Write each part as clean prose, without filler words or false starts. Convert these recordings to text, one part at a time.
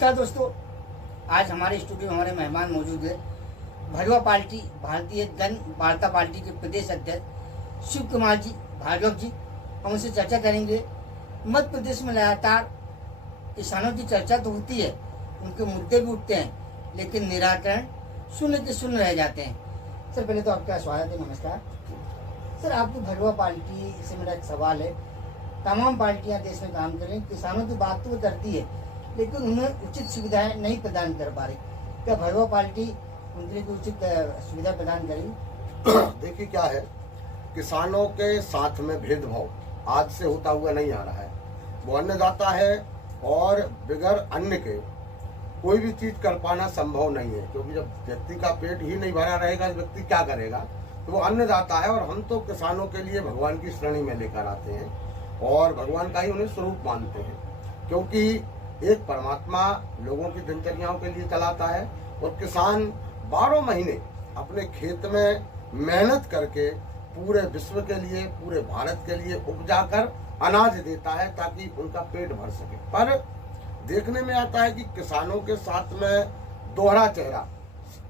नमस्कार दोस्तों, आज हमारे स्टूडियो में हमारे मेहमान मौजूद है। भरवा पार्टी भारतीय जन वार्ता पार्टी के प्रदेश अध्यक्ष शिव कुमार जी भार्गव जी। हम उनसे चर्चा करेंगे। मध्य प्रदेश में लगातार किसानों की चर्चा तो होती है, उनके मुद्दे भी उठते हैं, लेकिन निराकरण शून्य के शून्य रह जाते हैं। सर, पहले तो आपका स्वागत है, नमस्कार। सर, आपकी भरवा पार्टी से मेरा एक सवाल है। तमाम पार्टियां देश में काम कर रही हैं, किसानों की बात तो वो करती है, लेकिन उन्हें उचित सुविधाएं नहीं प्रदान कर पा रही। क्या भरवा पार्टी उनके लिए उचित सुविधा प्रदान करेगी? देखिए क्या है, किसानों के साथ में भेदभाव आज से होता हुआ नहीं आ रहा है। वो अन्नदाता है और बगैर अन्न के कोई भी चीज कर पाना संभव नहीं है, क्योंकि जब व्यक्ति का पेट ही नहीं भरा रहेगा व्यक्ति क्या करेगा। तो वो अन्नदाता है और हम तो किसानों के लिए भगवान की श्रेणी में लेकर आते हैं और भगवान का ही उन्हें स्वरूप मानते हैं, क्योंकि एक परमात्मा लोगों की दिनचर्याओं के लिए चलाता है और किसान 12 महीने अपने खेत में मेहनत करके पूरे विश्व के लिए, पूरे भारत के लिए उपजा कर अनाज देता है ताकि उनका पेट भर सके। पर देखने में आता है कि किसानों के साथ में दोहरा चेहरा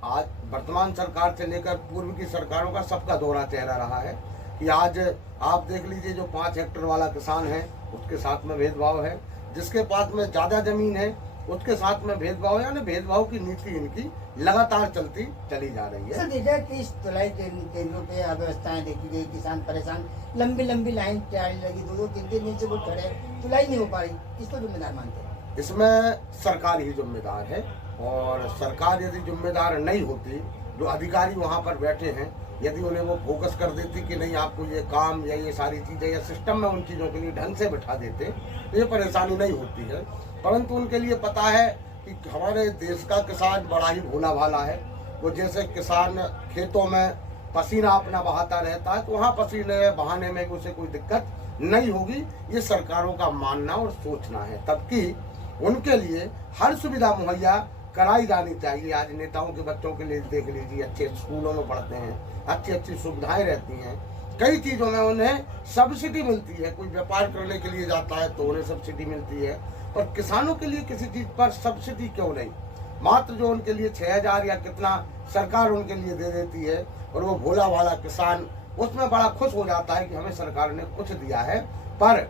आज वर्तमान सरकार से लेकर पूर्व की सरकारों का सबका दोहरा चेहरा रहा है कि आज आप देख लीजिए, जो 5 हेक्टेयर वाला किसान है उसके साथ में भेदभाव है, जिसके पास में ज्यादा जमीन है उसके साथ में भेदभाव है। यानी भेदभाव की नीति इनकी लगातार चलती चली जा रही है। सर, देखा कि इस तुलाई केंद्रों पे अव्यवस्थाएं देखी गई, किसान परेशान, लंबी लंबी लाइन तैयारी लगी, 2-2, 3-3 दिन से वो खड़े, तुलाई नहीं हो पा रही। किसको जिम्मेदार मानते हैं? इसमें सरकार ही जिम्मेदार है, और सरकार यदि जिम्मेदार नहीं होती, जो अधिकारी वहां पर बैठे हैं यदि उन्हें वो फोकस कर देती कि नहीं आपको ये काम या ये सारी चीजें या सिस्टम में उन चीजों के लिए ढंग से बिठा देते, तो ये परेशानी नहीं होती है। परंतु उनके लिए पता है कि हमारे देश का किसान बड़ा ही भोला भाला है। वो जैसे किसान खेतों में पसीना अपना बहाता रहता है, तो वहाँ पसीने बहाने में उसे कोई दिक्कत नहीं होगी। ये सरकारों का मानना और सोचना है, तबकि उनके लिए हर सुविधा मुहैया कराई जानी चाहिए। आज नेताओं के बच्चों के लिए देख लीजिए, अच्छे स्कूलों में पढ़ते हैं, अच्छी अच्छी सुविधाएं रहती हैं, कई चीजों में उन्हें सब्सिडी मिलती है। कोई व्यापार करने के लिए जाता है तो उन्हें सब्सिडी मिलती है, पर किसानों के लिए किसी चीज पर सब्सिडी क्यों नहीं? मात्र जो उनके लिए 6000 या कितना सरकार उनके लिए दे देती है, और वो भोला भाला किसान उसमें बड़ा खुश हो जाता है कि हमें सरकार ने कुछ दिया है। पर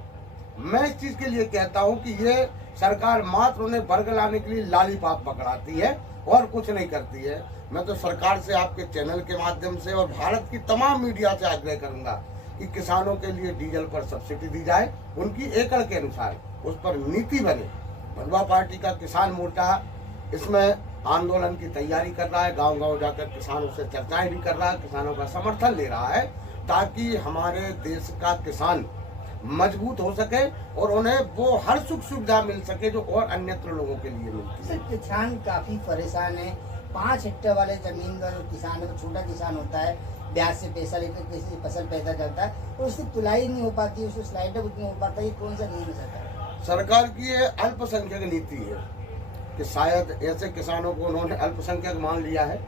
मैं इस चीज के लिए कहता हूं कि ये सरकार मात्र उन्हें वर्ग लाने के लिए लालीपाप पकड़ाती है और कुछ नहीं करती है। मैं तो सरकार से आपके चैनल के माध्यम से और भारत की तमाम मीडिया से आग्रह करूंगा कि किसानों के लिए डीजल पर सब्सिडी दी जाए, उनकी एकड़ के अनुसार उस पर नीति बने। भरवा पार्टी का किसान मोर्चा इसमें आंदोलन की तैयारी कर रहा है, गांव-गांव जाकर किसानों से चर्चाएं भी कर रहा है, किसानों का समर्थन ले रहा है, ताकि हमारे देश का किसान मजबूत हो सके और उन्हें वो हर सुख सुविधा मिल सके जो और अन्यत्र लोगों के लिए मिलती है। सर, किसान काफी परेशान है। 5 हेक्टेयर वाले जमीन का जो किसान है, वो छोटा किसान होता है, ब्याज से पैसा लेकर किसी फसल पैदा करता है और उसकी तुलाई नहीं हो पाती, उसको स्लाइड अप नहीं हो पाता। ये कौन सा नियम है सरकार की? ये अल्पसंख्यक नीति है कि शायद ऐसे किसानों को उन्होंने अल्पसंख्यक मान लिया है,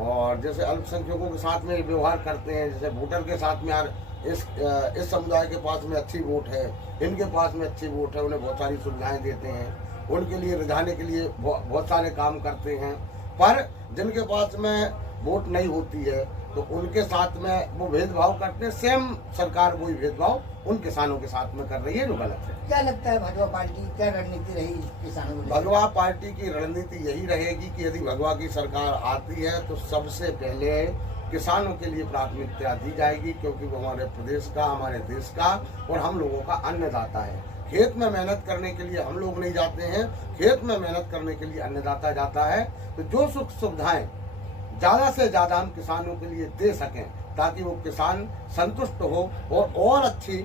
और जैसे अल्पसंख्यकों के साथ में व्यवहार करते हैं, जैसे वोटर के साथ में यार इस समुदाय के पास में अच्छी वोट है, इनके पास में अच्छी वोट है, उन्हें बहुत सारी सुविधाएं देते हैं, उनके लिए रिझाने के लिए बहुत सारे काम करते हैं। पर जिनके पास में वोट नहीं होती है तो उनके साथ में वो भेदभाव करते हैं। सेम सरकार वही भेदभाव उन किसानों के साथ में कर रही है, जो गलत है। क्या लगता है भरवा पार्टी की क्या रणनीति रही किसानों को? भगवा पार्टी की रणनीति यही रहेगी कि यदि भगवा की सरकार आती है तो सबसे पहले किसानों के लिए प्राथमिकता दी जाएगी, क्योंकि वो हमारे प्रदेश का, हमारे देश का और हम लोगों का अन्नदाता है। खेत में मेहनत करने के लिए हम लोग नहीं जाते हैं, खेत में मेहनत करने के लिए अन्नदाता जाता है। तो जो सुख सुविधाएं ज्यादा से ज्यादा हम किसानों के लिए दे सकें, ताकि वो किसान संतुष्ट हो और अच्छी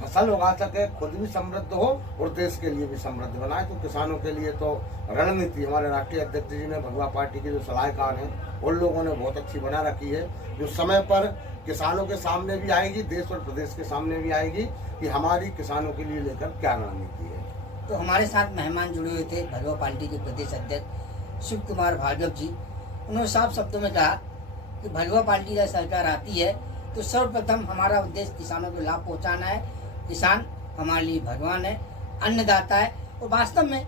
फसल उगा सके, खुद भी समृद्ध हो और देश के लिए भी समृद्ध बनाए। तो किसानों के लिए तो रणनीति हमारे राष्ट्रीय अध्यक्ष जी ने, भगवा पार्टी के जो सलाहकार हैं उन लोगों ने बहुत अच्छी बना रखी है, जो समय पर किसानों के सामने भी आएगी, देश और प्रदेश के सामने भी आएगी कि हमारी किसानों के लिए लेकर क्या रणनीति है। तो हमारे साथ मेहमान जुड़े हुए थे भरवा पार्टी के प्रदेश अध्यक्ष शिव कुमार भार्गव जी। उन्होंने साफ शब्दों में कहा कि भरवा पार्टी जब सरकार आती है तो सर्वप्रथम हमारा उद्देश्य किसानों को लाभ पहुंचाना है। किसान हमारे लिए भगवान है, अन्नदाता है, और वास्तव में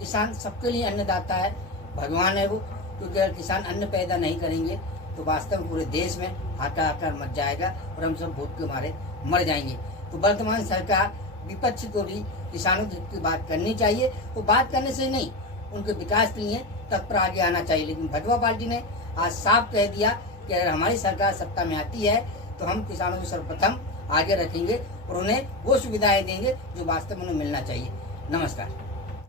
किसान सबके लिए अन्नदाता है, भगवान है वो, क्योंकि अगर किसान अन्न पैदा नहीं करेंगे तो वास्तव में पूरे देश में हाहाकार मच जाएगा और हम सब भूख के मारे मर जाएंगे। तो वर्तमान सरकार, विपक्ष को भी किसानों की बात करनी चाहिए। वो बात करने से नहीं, उनके विकास के लिए तत्पर आगे आना चाहिए। लेकिन भाजपा पार्टी ने आज साफ कह दिया कि अगर हमारी सरकार सत्ता में आती है तो हम किसानों को सर्वप्रथम आगे रखेंगे और उन्हें वो सुविधाएं देंगे जो वास्तव में उन्हें मिलना चाहिए। नमस्कार।